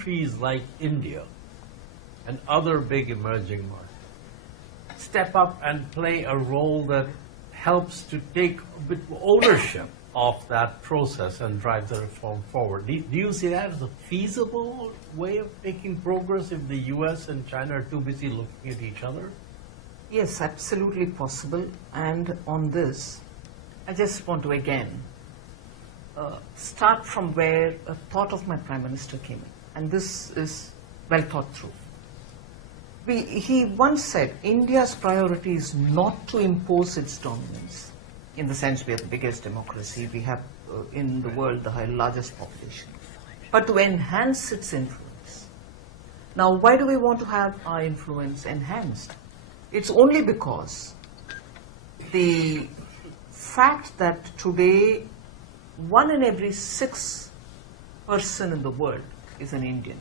countries like India and other big emerging markets step up and play a role that helps to take a bit of ownership of that process and drive the reform forward? Do you see that as a feasible way of making progress if the US and China are too busy looking at each other? Yes, absolutely possible. And on this, I just want to again start from where a thought of my Prime Minister came in. And this is well thought through. He once said, India's priority is not to impose its dominance. In the sense we are the biggest democracy, we have in the world the largest population, but to enhance its influence. Now, why do we want to have our influence enhanced? It's only because the fact that today 1 in every 6 person in the world is an Indian.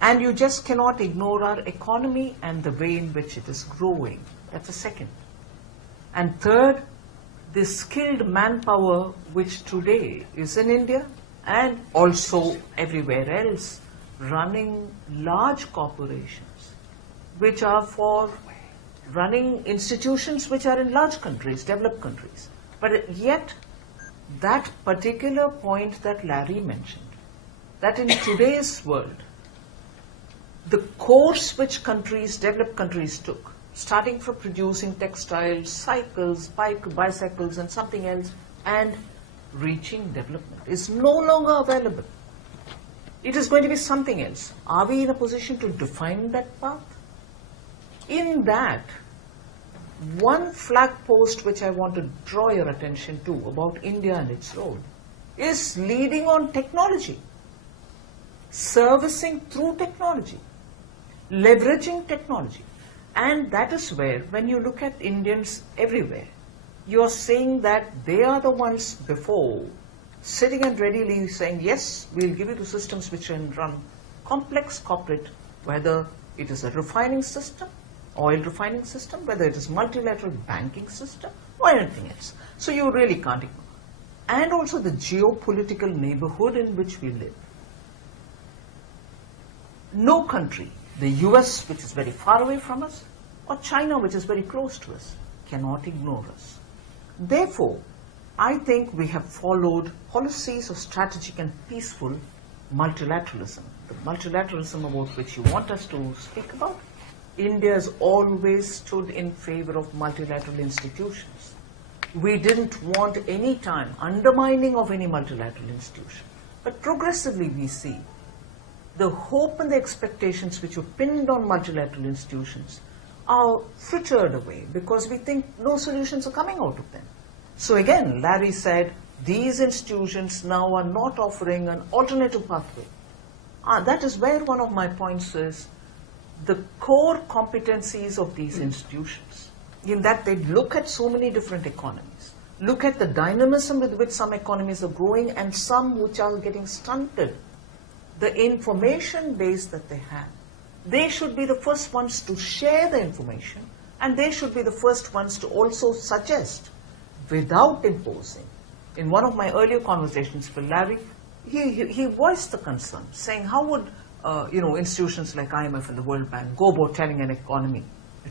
And you just cannot ignore our economy and the way in which it is growing. That's a second. And third, the skilled manpower which today is in India and also everywhere else, running large corporations which are for running institutions which are in large countries, developed countries. But yet, that particular point that Larry mentioned, that in today's world, the course which countries, developed countries took, starting from producing textiles, cycles, bicycles and something else, and reaching development, is no longer available. It is going to be something else. Are we in a position to define that path? In that, one flag post which I want to draw your attention to about India and its role is leading on technology, servicing through technology, leveraging technology. And that is where, when you look at Indians everywhere, you are saying that they are the ones before sitting and readily saying, yes, we'll give you the systems which can run complex corporate, whether it is a refining system, oil refining system, whether it is multilateral banking system, or anything else. So you really can't ignore. And also the geopolitical neighborhood in which we live. No country, the US, which is very far away from us, or China, which is very close to us, cannot ignore us. Therefore, I think we have followed policies of strategic and peaceful multilateralism. The multilateralism about which you want us to speak about, India has always stood in favor of multilateral institutions. We didn't want any time undermining of any multilateral institution. But progressively we see the hope and the expectations which were pinned on multilateral institutions are frittered away because we think no solutions are coming out of them. So again, Larry said, these institutions now are not offering an alternative pathway. That is where one of my points is the core competencies of these institutions, in that they look at so many different economies, look at the dynamism with which some economies are growing and some which are getting stunted. The information base that they have, they should be the first ones to share the information, and they should be the first ones to also suggest without imposing. In one of my earlier conversations with Larry, he voiced the concern, saying how would institutions like IMF and the World Bank go about telling an economy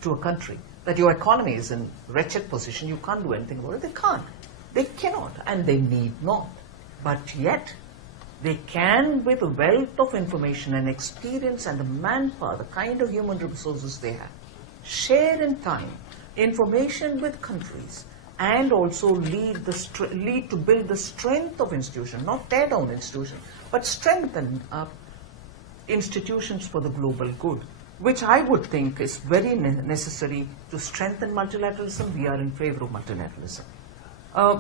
to a country that your economy is in wretched position, you can't do anything about it. They can't. They cannot, and they need not. But yet, they can, with a wealth of information and experience and the manpower, the kind of human resources they have, share in time information with countries and also lead to build the strength of institutions, not tear down institutions, but strengthen institutions for the global good, which I would think is very necessary to strengthen multilateralism. We are in favor of multilateralism.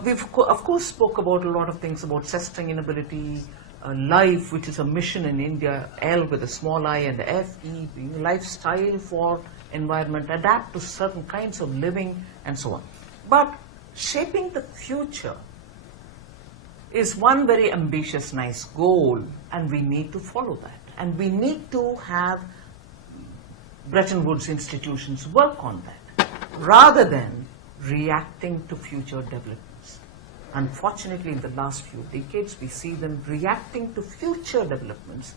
We've, of course, spoke about a lot of things about sustainability, life, which is a mission in India, L with a small I and F, E, lifestyle for environment, adapt to certain kinds of living, and so on. But shaping the future is one very ambitious, nice goal, and we need to follow that. And we need to have Bretton Woods institutions work on that, rather than reacting to future developments. Unfortunately, in the last few decades, we see them reacting to future developments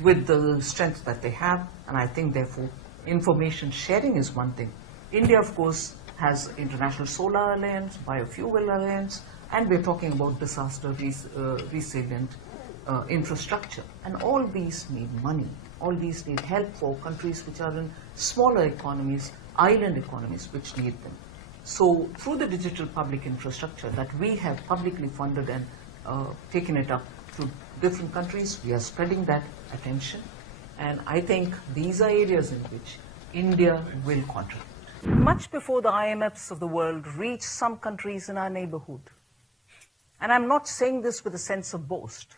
with the strength that they have, and I think therefore information sharing is one thing. India, of course, has International Solar Alliance, Biofuel Alliance, and we're talking about disaster resilient infrastructure. And all these need money. All these need help for countries which are in smaller economies, island economies, which need them. So through the digital public infrastructure that we have publicly funded and taken it up to different countries, we are spreading that attention. And I think these are areas in which India will contribute. Much before the IMFs of the world reach some countries in our neighborhood. And I'm not saying this with a sense of boast.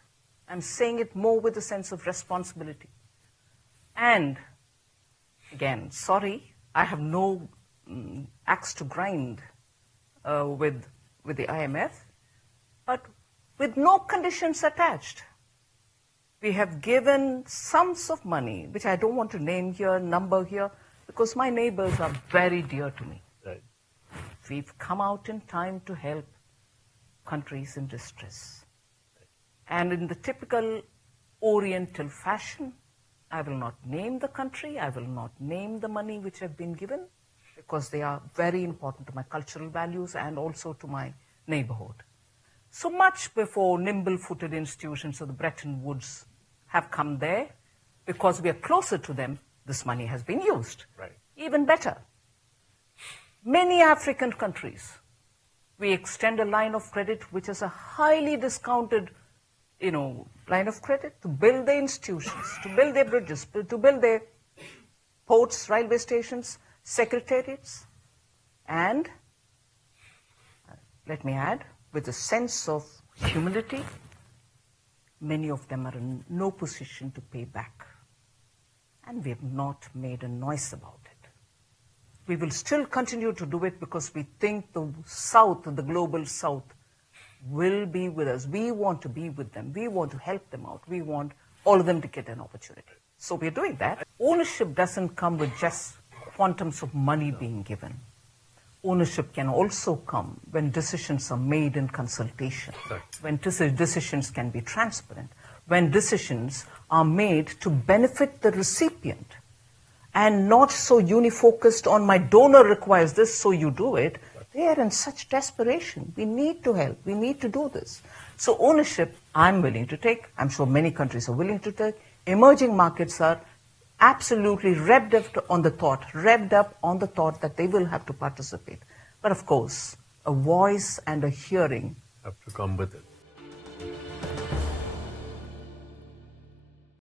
I'm saying it more with a sense of responsibility. And again, sorry, I have no axe to grind with the IMF, but with no conditions attached. We have given sums of money, which I don't want to name here, number here, because my neighbors are very dear to me. Right. We've come out in time to help countries in distress. And in the typical Oriental fashion, I will not name the country, I will not name the money which have been given, because they are very important to my cultural values and also to my neighborhood. So much before nimble-footed institutions of the Bretton Woods have come there, because we are closer to them, this money has been used. Right. Even better. Many African countries, we extend a line of credit which is a highly discounted, line of credit to build their institutions, to build their bridges, to build their ports, railway stations, secretariats, and, let me add, with a sense of humility, many of them are in no position to pay back. And we have not made a noise about it. We will still continue to do it because we think the South, the global South, will be with us. We want to be with them. We want to help them out. We want all of them to get an opportunity. So we're doing that. Ownership doesn't come with just quantums of money being given. Ownership can also come when decisions are made in consultation, Right. when decisions can be transparent, when decisions are made to benefit the recipient and not so unifocused on my donor requires this, so you do it. They are in such desperation. We need to help. We need to do this. So ownership, I'm willing to take. I'm sure many countries are willing to take. Emerging markets are absolutely revved up on the thought that they will have to participate. But of course, a voice and a hearing Have to come with it.